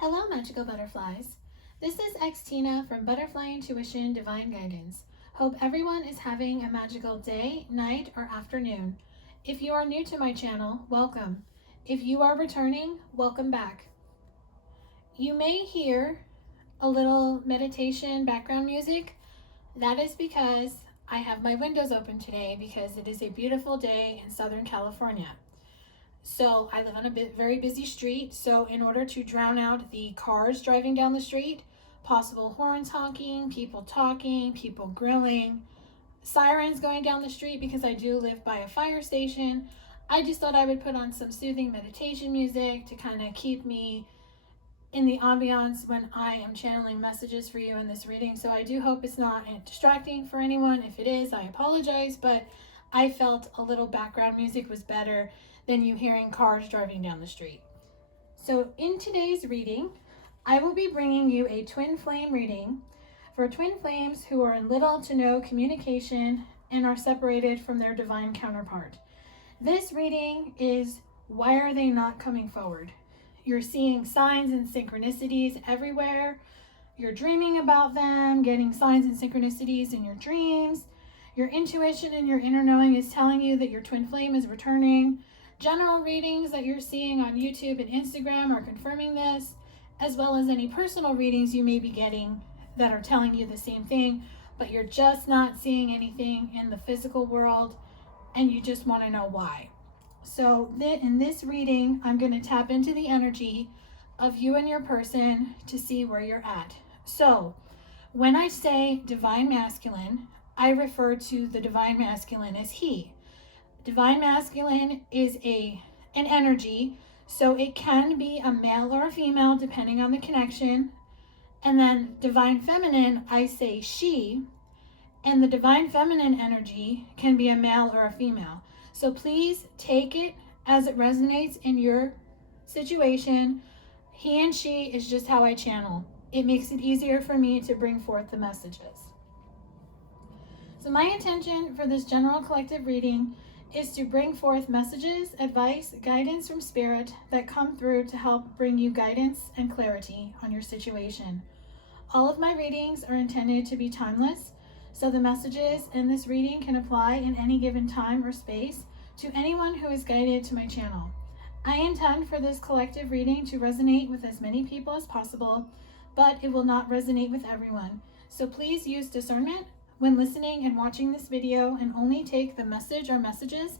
Hello, magical butterflies. This is Xtina from ButterflyIntuition Divine Guidance. Hope everyone is having a magical day, night, or afternoon. If you are new to my channel, welcome. If you are returning, welcome back. You may hear a little meditation background music. That is because I have my windows open today because it is a beautiful day in Southern California. So I live on a very busy street, so in order to drown out the cars driving down the street, possible horns honking, people talking, people grilling, sirens going down the street, because I do live by a fire station, I just thought I would put on some soothing meditation music to kind of keep me in the ambiance when I am channeling messages for you in this reading. So I do hope it's not distracting for anyone. If it is, I apologize, but I felt a little background music was better than you hearing cars driving down the street. So in today's reading, I will be bringing you a twin flame reading for twin flames who are in little to no communication and are separated from their divine counterpart. This reading is, why are they not coming forward? You're seeing signs and synchronicities everywhere. You're dreaming about them, getting signs and synchronicities in your dreams. Your intuition and your inner knowing is telling you that your twin flame is returning. General readings that you're seeing on YouTube and Instagram are confirming this, as well as any personal readings you may be getting that are telling you the same thing, but you're just not seeing anything in the physical world and you just want to know why. So in this reading, I'm going to tap into the energy of you and your person to see where you're at. So when I say divine masculine, I refer to the divine masculine as he. Divine masculine is an energy, so it can be a male or a female depending on the connection. And then divine feminine, I say she, and the divine feminine energy can be a male or a female. So please take it as it resonates in your situation. He and she is just how I channel. It makes it easier for me to bring forth the messages. So my intention for this general collective reading is to bring forth messages, advice, guidance from spirit that come through to help bring you guidance and clarity on your situation. All of my readings are intended to be timeless, so the messages in this reading can apply in any given time or space to anyone who is guided to my channel. I intend for this collective reading to resonate with as many people as possible, but it will not resonate with everyone. So please use discernment when listening and watching this video, and only take the message or messages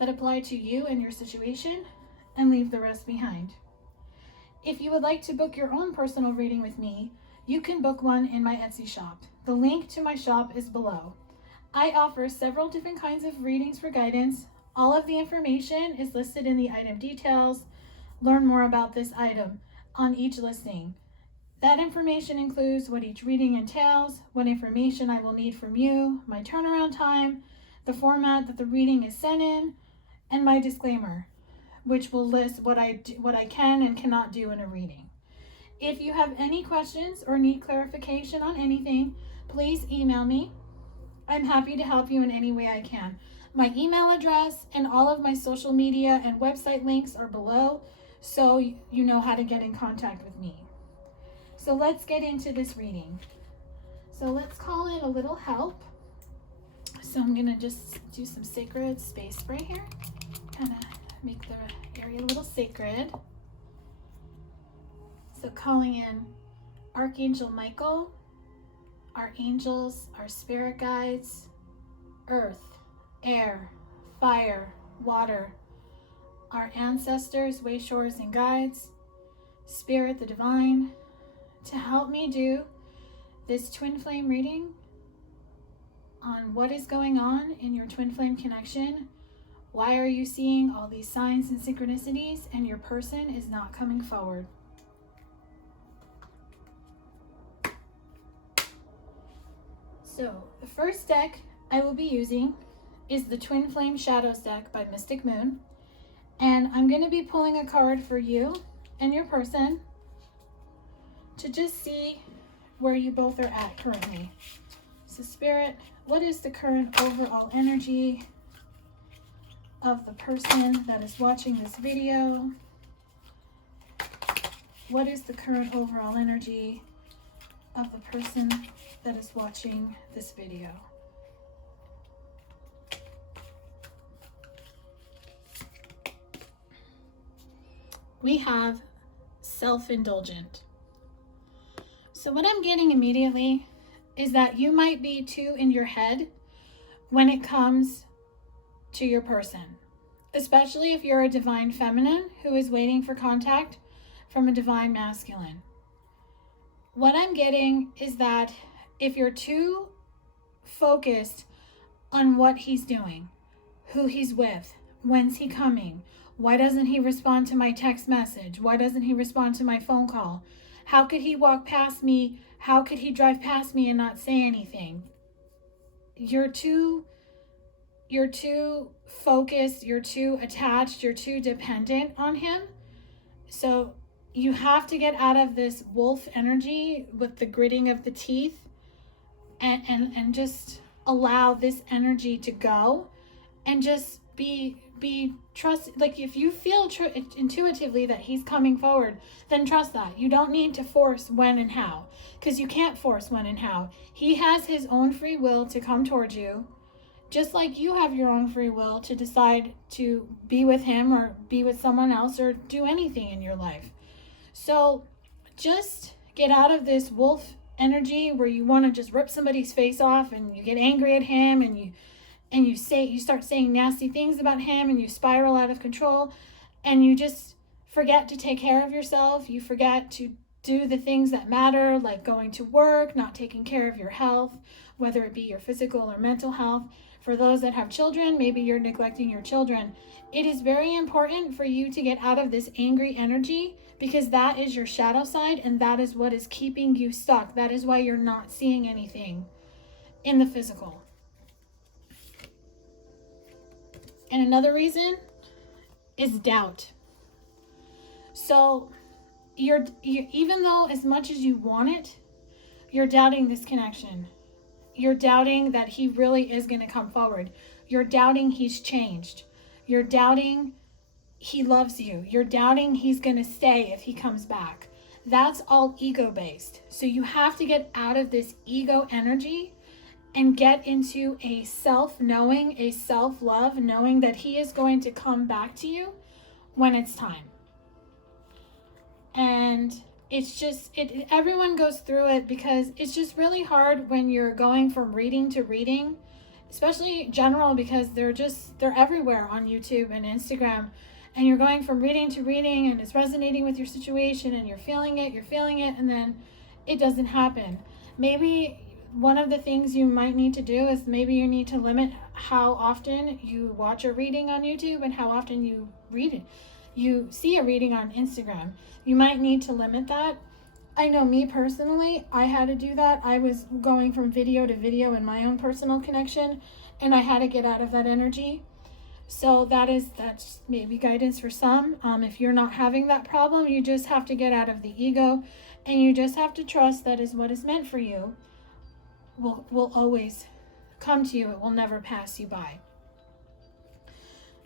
that apply to you and your situation and leave the rest behind. If you would like to book your own personal reading with me, you can book one in my Etsy shop. The link to my shop is below. I offer several different kinds of readings for guidance. All of the information is listed in the item details. Learn more about this item on each listing. That information includes what each reading entails, what information I will need from you, my turnaround time, the format that the reading is sent in, and my disclaimer, which will list what I can and cannot do in a reading. If you have any questions or need clarification on anything, please email me. I'm happy to help you in any way I can. My email address and all of my social media and website links are below, so you know how to get in contact with me. So let's get into this reading. So let's call it a little help. So I'm gonna just do some sacred space spray here, kind of make the area a little sacred. So calling in Archangel Michael, our angels, our spirit guides, earth, air, fire, water, our ancestors, way shores and guides, spirit, the divine, to help me do this twin flame reading on what is going on in your twin flame connection. Why are you seeing all these signs and synchronicities and your person is not coming forward? So the first deck I will be using is the Twin Flame Shadows deck by Mystic Moon. And I'm going to be pulling a card for you and your person to just see where you both are at currently. So Spirit, what is the current overall energy of the person that is watching this video? what is the current overall energy of the person that is watching this video? We have self-indulgent. So what I'm getting immediately is that you might be too in your head when it comes to your person, especially if you're a divine feminine who is waiting for contact from a divine masculine. What I'm getting is that if you're too focused on what he's doing, who he's with, when's he coming, why doesn't he respond to my text message, why doesn't he respond to my phone call, how could he walk past me, how could he drive past me and not say anything? You're too focused, you're too attached, you're too dependent on him. So you have to get out of this wolf energy with the gritting of the teeth and just allow this energy to go and just be trust. Like if you feel intuitively that he's coming forward, then trust that. You don't need to force when and how, because you can't force when and how. He has his own free will to come towards you, just like you have your own free will to decide to be with him or be with someone else or do anything in your life. So just get out of this wolf energy where you want to just rip somebody's face off and you get angry at him and you start saying nasty things about him and you spiral out of control and you just forget to take care of yourself. You forget to do the things that matter, like going to work, not taking care of your health, whether it be your physical or mental health. For those that have children, maybe you're neglecting your children. It is very important for you to get out of this angry energy, because that is your shadow side and that is what is keeping you stuck. That is why you're not seeing anything in the physical. And another reason is doubt. So you're even though as much as you want it, you're doubting this connection. You're doubting that he really is going to come forward. You're doubting he's changed. You're doubting he loves you. You're doubting he's going to stay if he comes back. That's all ego-based. So you have to get out of this ego energy and get into a self-knowing, a self-love, knowing that he is going to come back to you when it's time. And it's just, everyone goes through it because it's just really hard when you're going from reading to reading, especially general, because they're everywhere on YouTube and Instagram. And you're going from reading to reading and it's resonating with your situation and you're feeling it, and then it doesn't happen. Maybe one of the things you might need to do is maybe you need to limit how often you watch a reading on YouTube and how often you read it. You see a reading on Instagram. You might need to limit that. I know me personally, I had to do that. I was going from video to video in my own personal connection and I had to get out of that energy. So that's maybe guidance for some. If you're not having that problem, you just have to get out of the ego and you just have to trust that is what is meant for you will always come to you. It will never pass you by.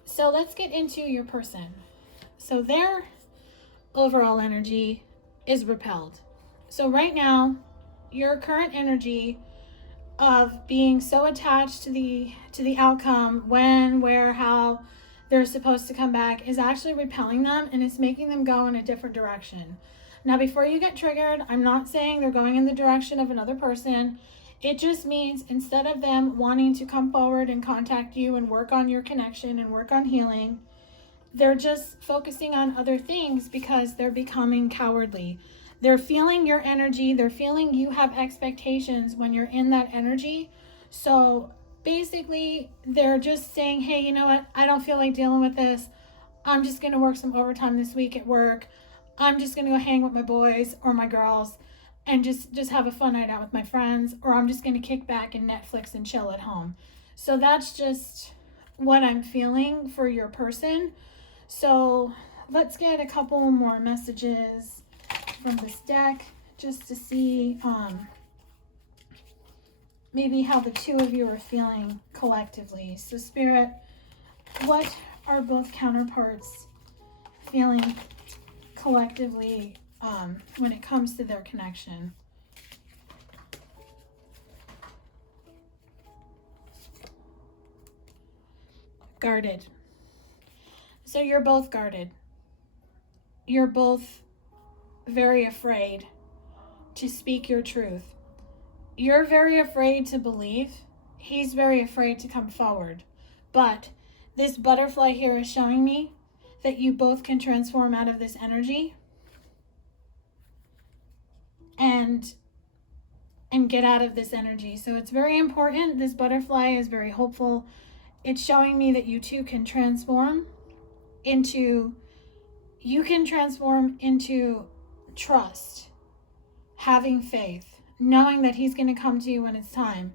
So let's get into your person. So their overall energy is repelled. So right now, your current energy of being so attached to the outcome, when, where, how they're supposed to come back, is actually repelling them and it's making them go in a different direction. Now, before you get triggered, I'm not saying they're going in the direction of another person. It just means instead of them wanting to come forward and contact you and work on your connection and work on healing, they're just focusing on other things because they're becoming cowardly. They're feeling your energy. They're feeling you have expectations when you're in that energy. So basically, they're just saying, hey, you know what? I don't feel like dealing with this. I'm just going to work some overtime this week at work. I'm just going to go hang with my boys or my girls and just have a fun night out with my friends. Or I'm just going to kick back and Netflix and chill at home. So that's just what I'm feeling for your person. So let's get a couple more messages from this deck just to see maybe how the two of you are feeling collectively. So Spirit, what are both counterparts feeling collectively when it comes to their connection. Guarded. So you're both guarded. You're both very afraid to speak your truth. You're very afraid to believe. He's very afraid to come forward. But this butterfly here is showing me that you both can transform out of this energy and get out of this energy. So it's very important. This butterfly is very hopeful. It's showing me that you two can transform into trust, having faith, knowing that he's going to come to you when it's time.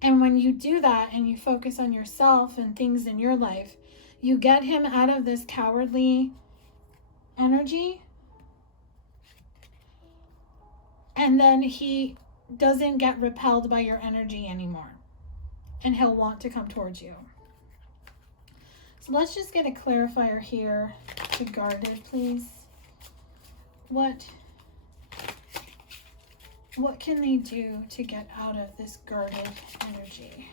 And when you do that and you focus on yourself and things in your life, you get him out of this cowardly energy. And then he doesn't get repelled by your energy anymore. And he'll want to come towards you. So let's just get a clarifier here to guarded, please. What can they do to get out of this guarded energy?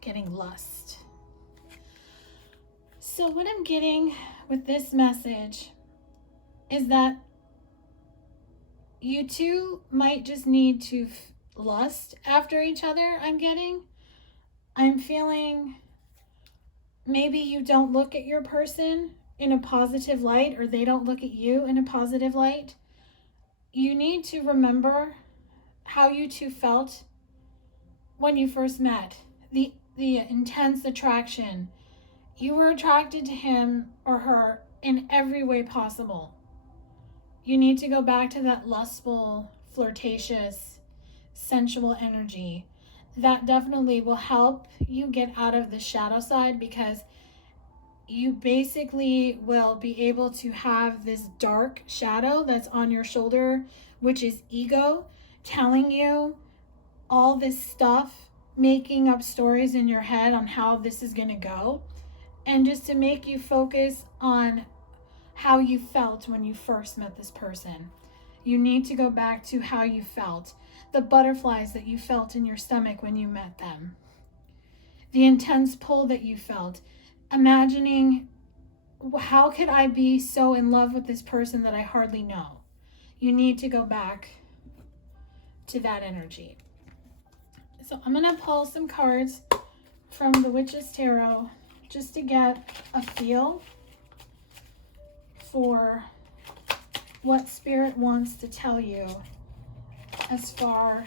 Getting lust. So what I'm getting with this message is that you two might just need to lust after each other. I'm feeling maybe you don't look at your person in a positive light, or they don't look at you in a positive light. You need to remember how you two felt when you first met. The intense attraction. You were attracted to him or her in every way possible. You need to go back to that lustful, flirtatious, sensual energy. That definitely will help you get out of the shadow side, because you basically will be able to have this dark shadow that's on your shoulder, which is ego, telling you all this stuff, making up stories in your head on how this is going to go, and just to make you focus on how you felt when you first met this person. You need to go back to how you felt, the butterflies that you felt in your stomach when you met them, the intense pull that you felt, imagining, how could I be so in love with this person that I hardly know? You need to go back to that energy. So I'm going to pull some cards from the Witch's Tarot just to get a feel for what Spirit wants to tell you as far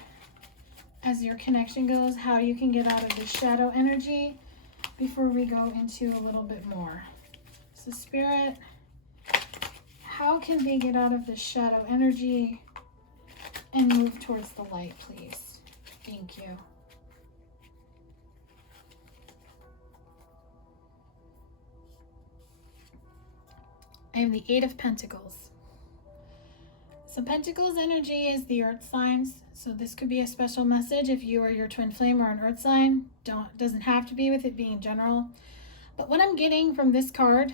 as your connection goes, how you can get out of this shadow energy before we go into a little bit more. So Spirit, how can they get out of this shadow energy and move towards the light, please? Thank you. I have the Eight of Pentacles. So Pentacles energy is the earth signs. So this could be a special message if you or your twin flame are an earth sign. Doesn't have to be, with it being general. But what I'm getting from this card,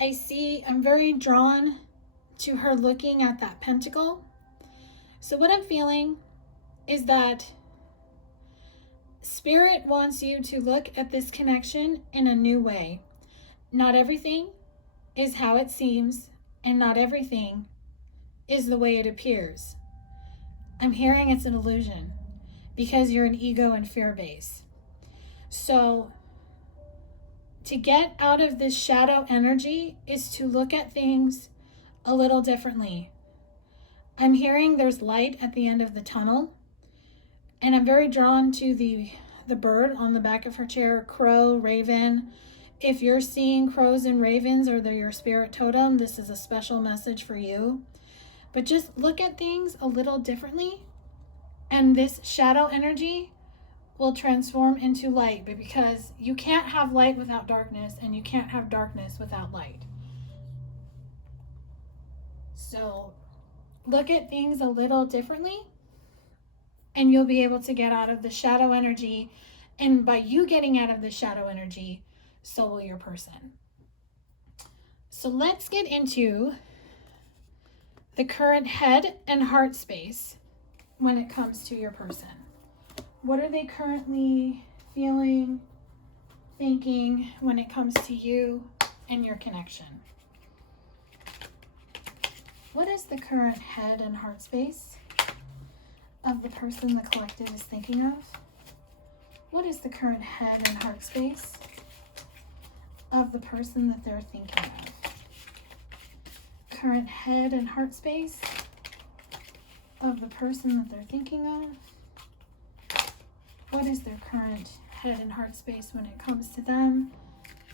I'm very drawn to her looking at that pentacle. So what I'm feeling is that Spirit wants you to look at this connection in a new way. Not everything is how it seems, and not everything is the way it appears. I'm hearing it's an illusion because you're an ego and fear base. So to get out of this shadow energy is to look at things a little differently. I'm hearing there's light at the end of the tunnel, and I'm very drawn to the bird on the back of her chair, crow, raven. If you're seeing crows and ravens, or they're your spirit totem, this is a special message for you. But just look at things a little differently, and this shadow energy will transform into light, but because you can't have light without darkness, and you can't have darkness without light. So look at things a little differently, and you'll be able to get out of the shadow energy And by you getting out of the shadow energy, so will your person. So let's get into the current head and heart space when it comes to your person. What are they currently feeling, thinking when it comes to you and your connection? What is the current head and heart space of the person the collective is thinking of? What is the current head and heart space of the person that they're thinking of? Current head and heart space of the person that they're thinking of. What is their current head and heart space when it comes to them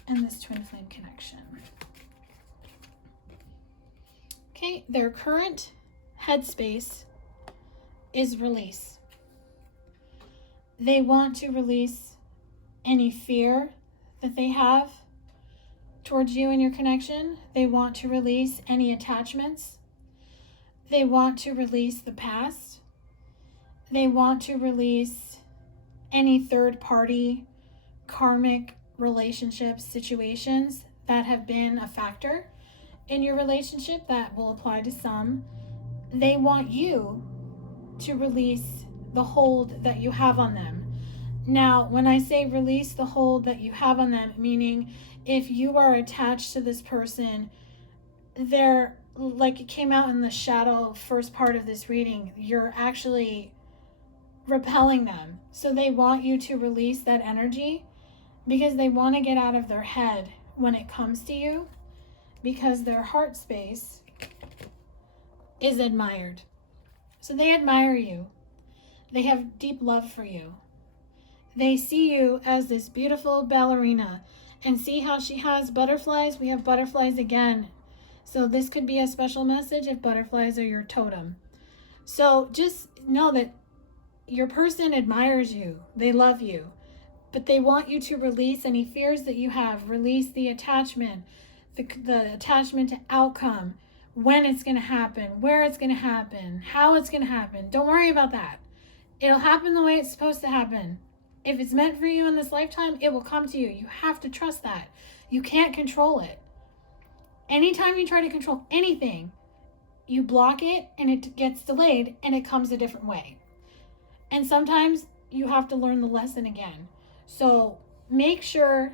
and this twin flame connection? Okay, their current head space is release. They want to release any fear that they have towards you and your connection. They want to release any attachments. They want to release the past. They want to release any third-party karmic relationships, situations that have been a factor in your relationship that will apply to some. They want you to release the hold that you have on them. Now, when I say release the hold that you have on them, meaning if you are attached to this person, they're, like it came out in the shadow first part of this reading, you're actually repelling them. So they want you to release that energy because they want to get out of their head when it comes to you, because their heart space is admired. So they admire you. They have deep love for you. They see you as this beautiful ballerina. And see how she has butterflies? We have butterflies again. So this could be a special message if butterflies are your totem. So just know that your person admires you. They love you. But they want you to release any fears that you have. Release the attachment. The attachment to outcome. When it's going to happen. Where it's going to happen. How it's going to happen. Don't worry about that. It'll happen the way it's supposed to happen. If it's meant for you in this lifetime, it will come to you. You have to trust that. You can't control it. Anytime you try to control anything, you block it and it gets delayed and it comes a different way. And sometimes you have to learn the lesson again. So make sure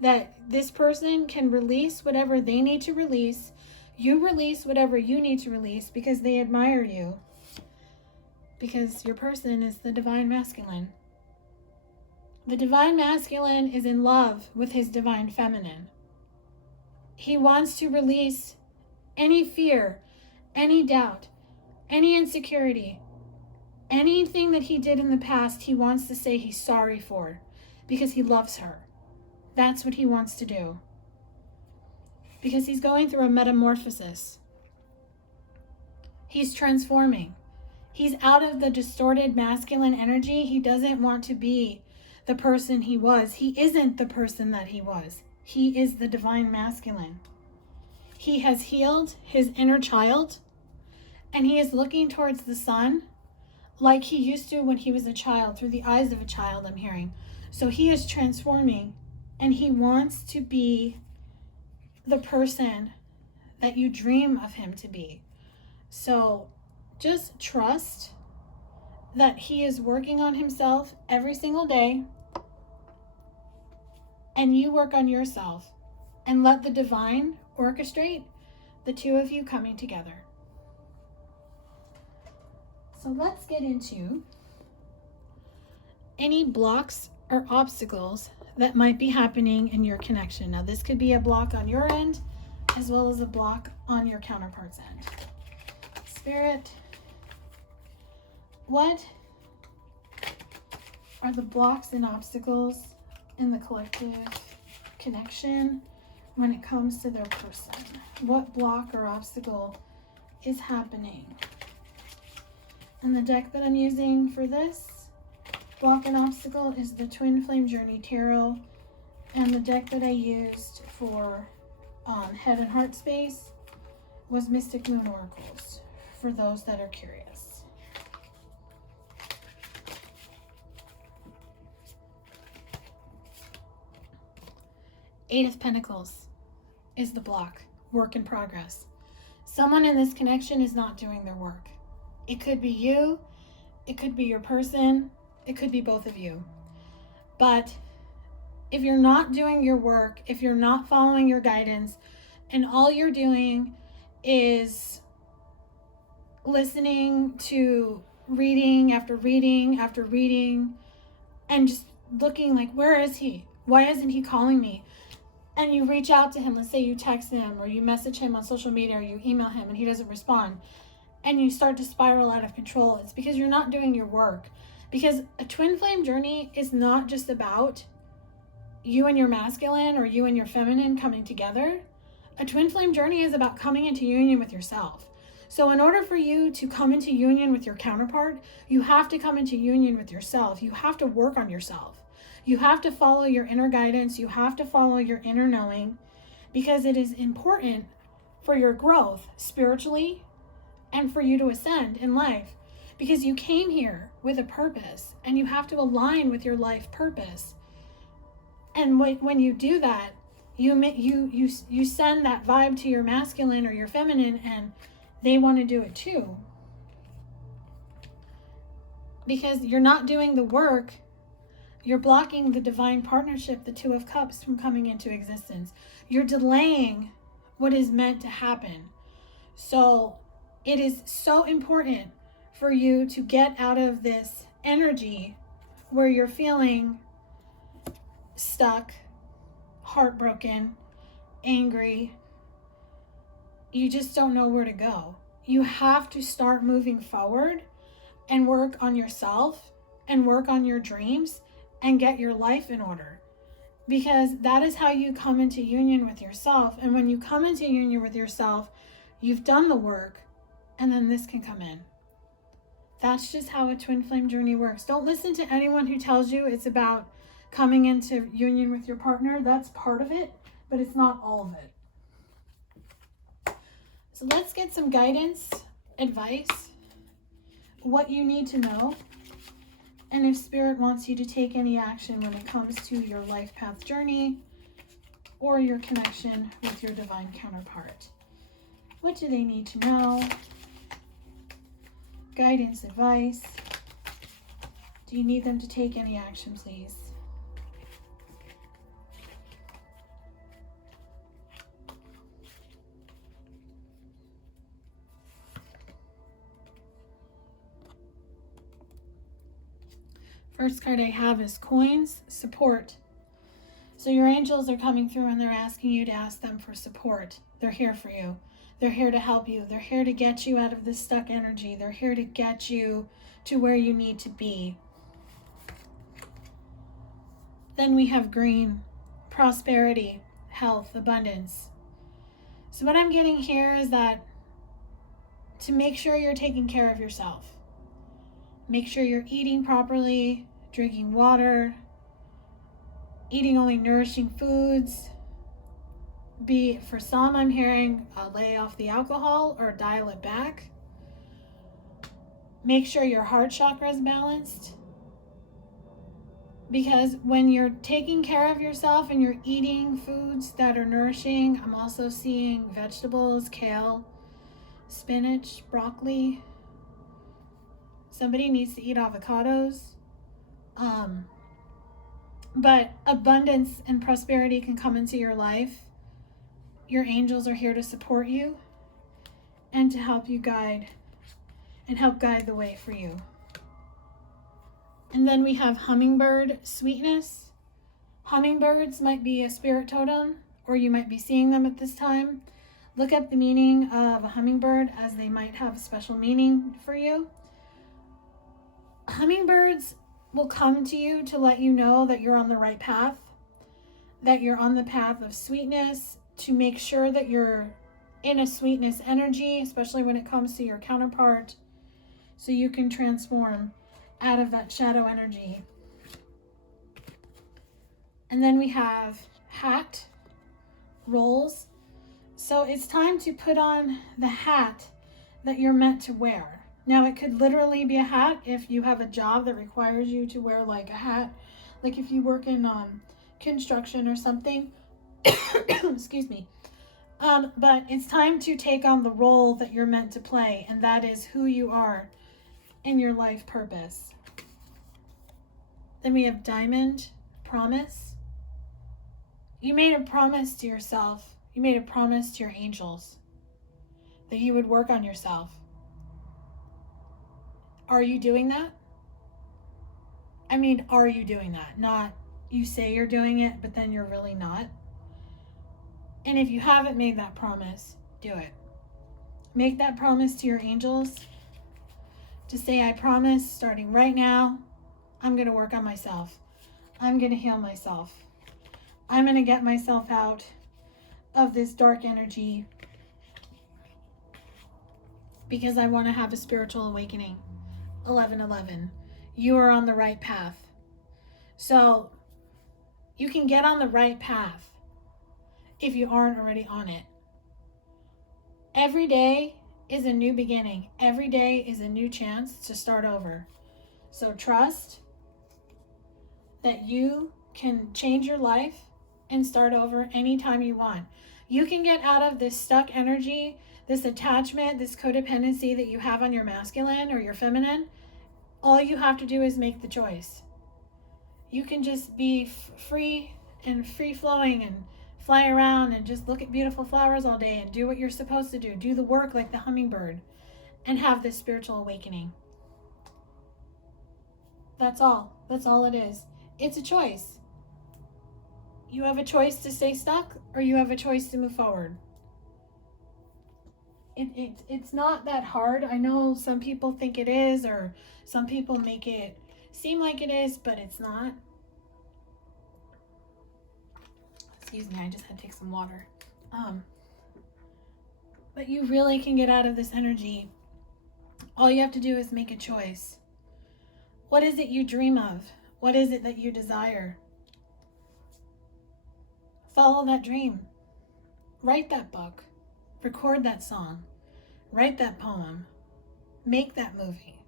that this person can release whatever they need to release. You release whatever you need to release because they admire you. Because your person is the divine masculine. The divine masculine is in love with his divine feminine. He wants to release any fear, any doubt, any insecurity, anything that he did in the past. He wants to say he's sorry for because he loves her. That's what he wants to do. Because he's going through a metamorphosis. He's transforming. He's out of the distorted masculine energy. He doesn't want to be the person he was. He isn't the person that he was. He is the divine masculine. He has healed his inner child, and he is looking towards the sun like he used to when he was a child, through the eyes of a child, I'm hearing. So he is transforming, and he wants to be the person that you dream of him to be. So just trust that he is working on himself every single day, and you work on yourself, and let the divine orchestrate the two of you coming together. So let's get into any blocks or obstacles that might be happening in your connection. Now, this could be a block on your end as well as a block on your counterpart's end. Spirit, what are the blocks and obstacles in the collective connection when it comes to their person? What block or obstacle is happening? And the deck that I'm using for this block and obstacle is the Twin Flame Journey Tarot. And the deck that I used for head and heart space was Mystic Moon Oracles, for those that are curious. Eight of Pentacles is the block, work in progress. Someone in this connection is not doing their work. It could be you, it could be your person, it could be both of you. But if you're not doing your work, if you're not following your guidance, and all you're doing is listening to reading after reading after reading and just looking like, where is he? Why isn't he calling me? And you reach out to him, let's say you text him or you message him on social media or you email him and he doesn't respond, and you start to spiral out of control. It's because you're not doing your work. Because a twin flame journey is not just about you and your masculine or you and your feminine coming together. A twin flame journey is about coming into union with yourself. So in order for you to come into union with your counterpart, you have to come into union with yourself. You have to work on yourself. You have to follow your inner guidance. You have to follow your inner knowing, because it is important for your growth spiritually and for you to ascend in life, because you came here with a purpose and you have to align with your life purpose. And when you do that, you send that vibe to your masculine or your feminine, and they want to do it too. Because you're not doing the work, you're blocking the divine partnership, the Two of Cups, from coming into existence. You're delaying what is meant to happen. So it is so important for you to get out of this energy where you're feeling stuck, heartbroken, angry. You just don't know where to go. You have to start moving forward and work on yourself and work on your dreams and get your life in order, because that is how you come into union with yourself. And when you come into union with yourself, you've done the work, and then this can come in. That's just how a twin flame journey works. Don't listen to anyone who tells you it's about coming into union with your partner. That's part of it, but it's not all of it. So let's get some guidance, advice, what you need to know, and if Spirit wants you to take any action when it comes to your life path journey or your connection with your divine counterpart. What do they need to know? Guidance, advice. Do you need them to take any action, please? First card I have is coins, support. So your angels are coming through and they're asking you to ask them for support. They're here for you. They're here to help you. They're here to get you out of this stuck energy. They're here to get you to where you need to be. Then we have green, prosperity, health, abundance. So what I'm getting here is that to make sure you're taking care of yourself. Make sure you're eating properly, drinking water, eating only nourishing foods. For some, I'm hearing lay off the alcohol or dial it back. Make sure your heart chakra is balanced. Because when you're taking care of yourself and you're eating foods that are nourishing, I'm also seeing vegetables, kale, spinach, broccoli. Somebody needs to eat avocados. But abundance and prosperity can come into your life. Your angels are here to support you and to help you guide and help guide the way for you. And then we have hummingbird, sweetness. Hummingbirds might be a spirit totem, or you might be seeing them at this time. Look up the meaning of a hummingbird, as they might have a special meaning for you. Hummingbirds will come to you to let you know that you're on the right path, that you're on the path of sweetness, to make sure that you're in a sweetness energy, especially when it comes to your counterpart, so you can transform out of that shadow energy. And then we have hat, rolls. So it's time to put on the hat that you're meant to wear. Now, it could literally be a hat if you have a job that requires you to wear like a hat, like if you work in construction or something. Excuse me. But it's time to take on the role that you're meant to play, and that is who you are in your life purpose. Then we have Diamond, promise. You made a promise to yourself. You made a promise to your angels that you would work on yourself. Are you doing that? I mean, are you doing that? Not you say you're doing it, but then you're really not. And if you haven't made that promise, do it. Make that promise to your angels to say, I promise, starting right now, I'm going to work on myself. I'm going to heal myself. I'm going to get myself out of this dark energy because I want to have a spiritual awakening. 11:11. You are on the right path. So you can get on the right path if you aren't already on it. Every day is a new beginning. Every day is a new chance to start over. So trust that you can change your life and start over anytime you want. You can get out of this stuck energy, this attachment, this codependency that you have on your masculine or your feminine. All you have to do is make the choice. You can just be free and free-flowing and fly around and just look at beautiful flowers all day and do what you're supposed to do. Do the work like the hummingbird and have this spiritual awakening. That's all. That's all it is. It's a choice. You have a choice to stay stuck or you have a choice to move forward. It's not that hard. I know some people think it is, or some people make it seem like it is, but it's not. Excuse me, I just had to take some water. But you really can get out of this energy. All you have to do is make a choice. What is it you dream of? What is it that you desire? Follow that dream. Write that book. Record that song. Write that poem. Make that movie.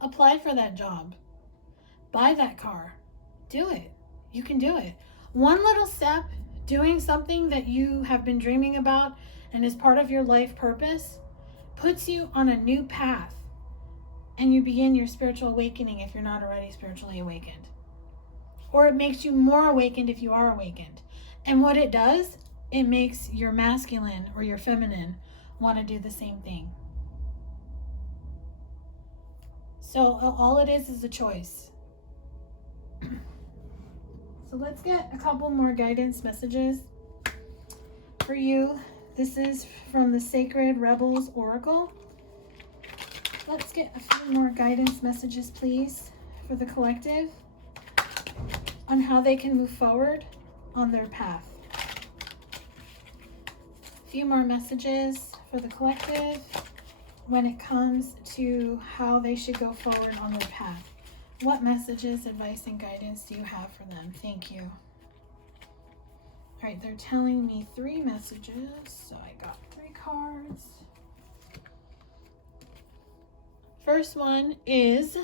Apply for that job. Buy that car. Do it. You can do it. One little step, doing something that you have been dreaming about and is part of your life purpose, puts you on a new path, and you begin your spiritual awakening if you're not already spiritually awakened. Or it makes you more awakened if you are awakened. And what it does, it makes your masculine or your feminine want to do the same thing. So all it is a choice. So let's get a couple more guidance messages for you. This is from the Sacred Rebels Oracle. Let's get a few more guidance messages, please, for the collective on how they can move forward on their path. A few more messages for the collective when it comes to how they should go forward on their path. What messages, advice, and guidance do you have for them? Thank you. All right, they're telling me 3 messages, so I got 3 cards. First one is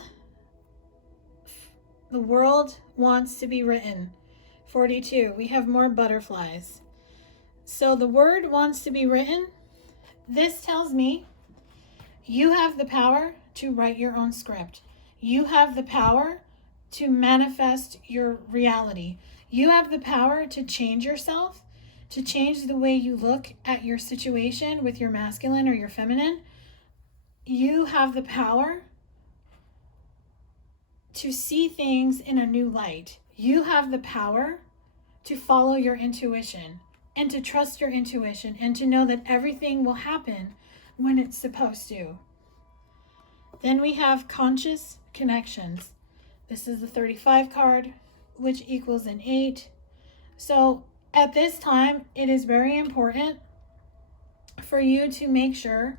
the world wants to be written. 42, we have more butterflies. So the word wants to be written. This tells me you have the power to write your own script. You have the power to manifest your reality. You have the power to change yourself, to change the way you look at your situation with your masculine or your feminine. You have the power to see things in a new light. You have the power to follow your intuition and to trust your intuition and to know that everything will happen when it's supposed to. Then we have conscious connections. This is the 35 card, which equals an 8. So at this time, it is very important for you to make sure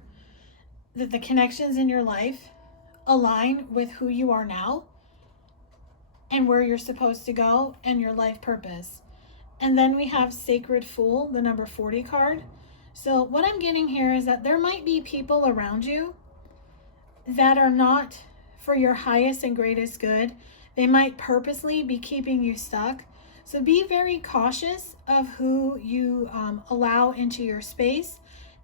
that the connections in your life align with who you are now and where you're supposed to go and your life purpose. And then we have Sacred Fool, the number 40 card. So what I'm getting here is that there might be people around you that are not for your highest and greatest good. They might purposely be keeping you stuck. So be very cautious of who you allow into your space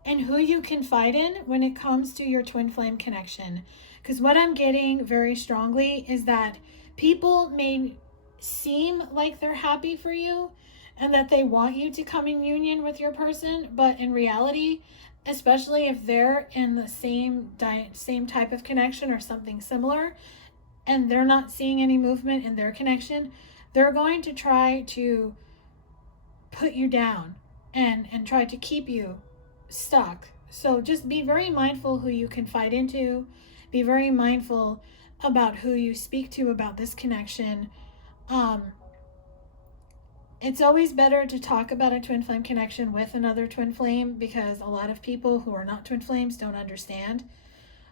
and who you confide in when it comes to your twin flame connection. Because what I'm getting very strongly is that people may seem like they're happy for you and that they want you to come in union with your person, but in reality, especially if they're in the same type of connection or something similar, and they're not seeing any movement in their connection, they're going to try to put you down and try to keep you stuck. So just be very mindful who you confide into. Be very mindful about who you speak to about this connection. It's always better to talk about a twin flame connection with another twin flame, because a lot of people who are not twin flames don't understand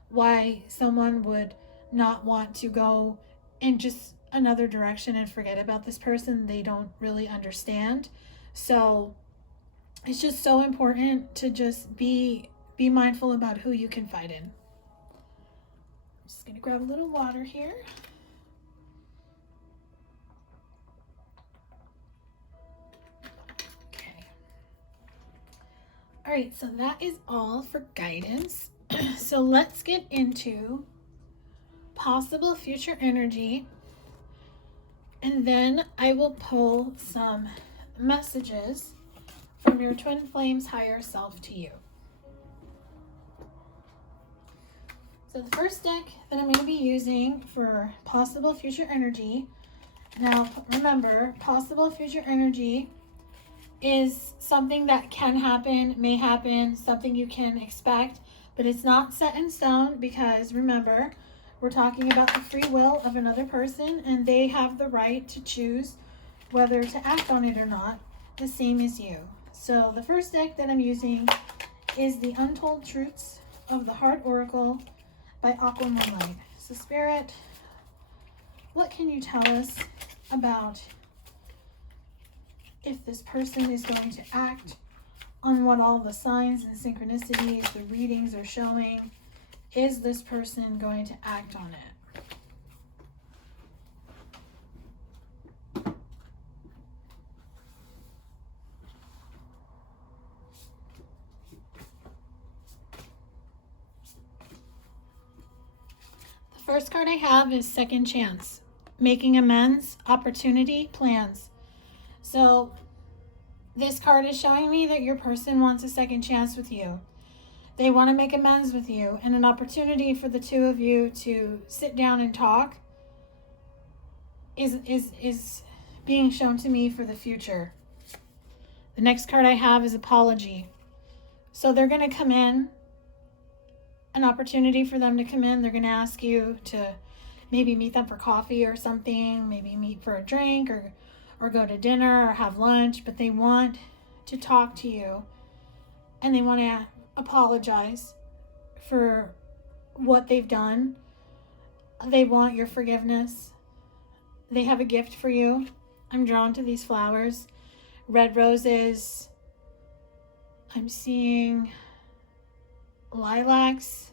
why someone would not want to go in just another direction and forget about this person. They don't really understand. So it's just so important to just be mindful about who you confide in. I'm just going to grab a little water here. Okay. All right, so that is all for guidance. So let's get into possible future energy, and then I will pull some messages from your twin flame's higher self to you. So the first deck that I'm going to be using for possible future energy, now remember, possible future energy is something that can happen, may happen, something you can expect, but it's not set in stone, because remember, we're talking about the free will of another person, and they have the right to choose whether to act on it or not, the same as you. So the first deck that I'm using is the Untold Truths of the Heart Oracle by Aqua Moonlight. So Spirit, what can you tell us about if this person is going to act on what all the signs and synchronicities, the readings are showing? Is this person going to act on it? The first card I have is Second Chance, Making Amends, Opportunity, Plans. So this card is showing me that your person wants a second chance with you. They want to make amends with you, and an opportunity for the two of you to sit down and talk is being shown to me for the future. The next card I have is Apology. So they're going to come in, an opportunity for them to come in. They're going to ask you to maybe meet them for coffee or something, maybe meet for a drink or go to dinner or have lunch, but they want to talk to you, and they want to apologize for what they've done. They want your forgiveness. They have a gift for you. I'm drawn to these flowers. Red roses. I'm seeing lilacs,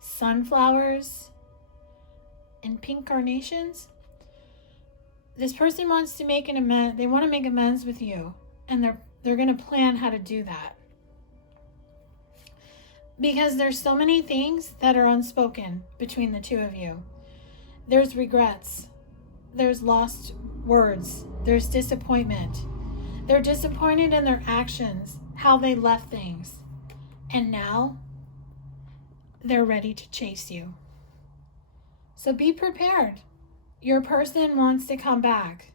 sunflowers, and pink carnations. This person wants to make an amends. They want to make amends with you, and they're going to plan how to do that. Because there's so many things that are unspoken between the two of you. There's regrets. There's lost words. There's disappointment. They're disappointed in their actions, how they left things. And now they're ready to chase you. So be prepared. Your person wants to come back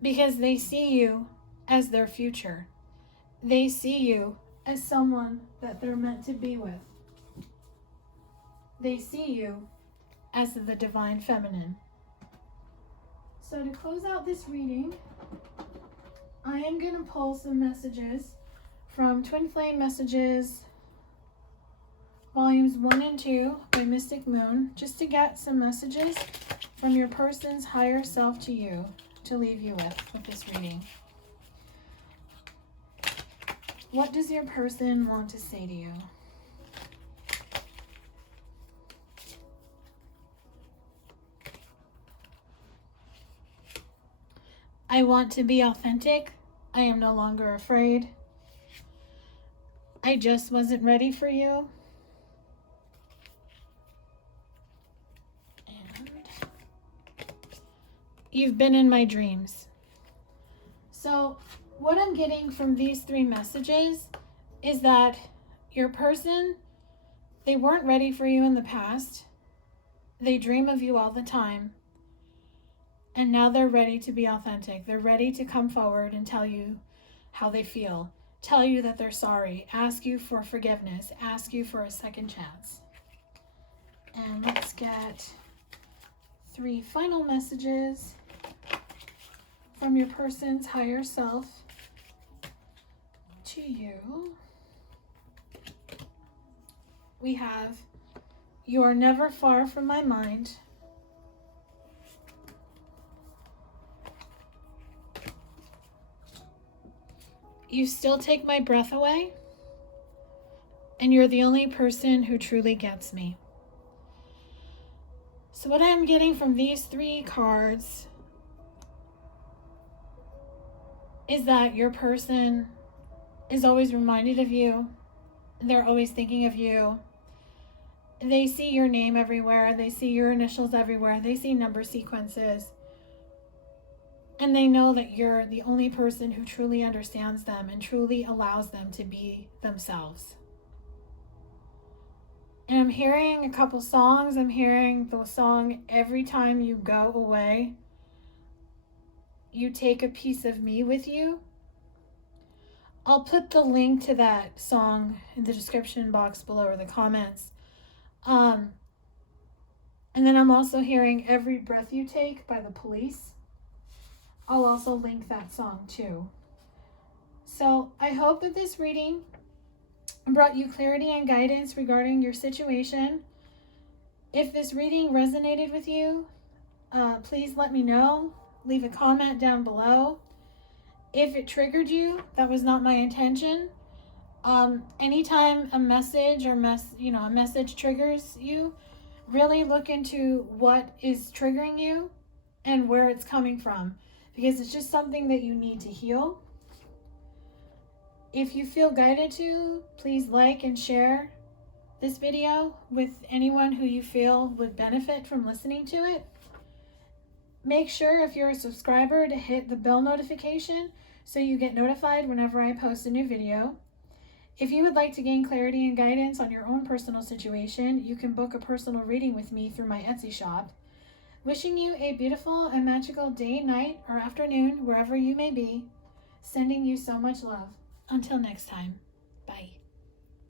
because they see you as their future. They see you as someone that they're meant to be with. They see you as the divine feminine. So to close out this reading, I am going to pull some messages from Twin Flame Messages, Volumes 1 and 2 by Mystic Moon, just to get some messages from your person's higher self to you to leave you with this reading. What does your person want to say to you? I want to be authentic. I am no longer afraid. I just wasn't ready for you. And you've been in my dreams. So what I'm getting from these three messages is that your person, they weren't ready for you in the past. They dream of you all the time. And now they're ready to be authentic. They're ready to come forward and tell you how they feel. Tell you that they're sorry. Ask you for forgiveness. Ask you for a second chance. And let's get 3 final messages from your person's higher self to you. We have, you are never far from my mind. You still take my breath away, and you're the only person who truly gets me. So what I'm getting from these 3 cards is that your person is always reminded of you. They're always thinking of you. They see your name everywhere. They see your initials everywhere. They see number sequences. And they know that you're the only person who truly understands them and truly allows them to be themselves. And I'm hearing a couple songs. I'm hearing the song, Every Time You Go Away, You Take a Piece of Me With You. I'll put the link to that song in the description box below or the comments. And then I'm also hearing Every Breath You Take by The Police. I'll also link that song too. So I hope that this reading brought you clarity and guidance regarding your situation. If this reading resonated with you, please let me know. Leave a comment down below. If it triggered you, that was not my intention. Anytime a message or a message triggers you, really look into what is triggering you and where it's coming from, because it's just something that you need to heal. If you feel guided to, please like and share this video with anyone who you feel would benefit from listening to it. Make sure, if you're a subscriber, to hit the bell notification so you get notified whenever I post a new video. If you would like to gain clarity and guidance on your own personal situation, you can book a personal reading with me through my Etsy shop. Wishing you a beautiful and magical day, night, or afternoon, wherever you may be. Sending you so much love. Until next time.